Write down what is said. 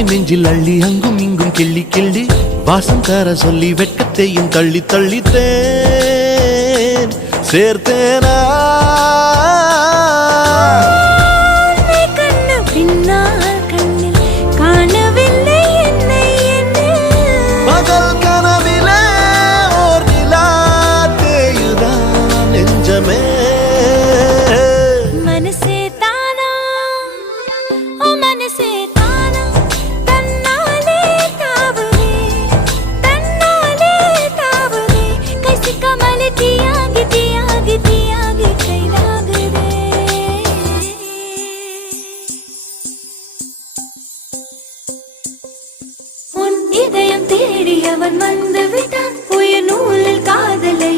உன்னை நெஞ்சில் அள்ளி அங்கும் இங்கும் கிள்ளி கிள்ளி வாசம் தர சொல்லி வெட்கத்தையும் தள்ளி தள்ளித்தேன் சேர்த்தேனா பகல் கனவிலே ஓர் நிலா தேயுதான் நெஞ்சமே இதயம் தேடி அவன் வந்து விட்டான் உயிர் நூலில் காதலை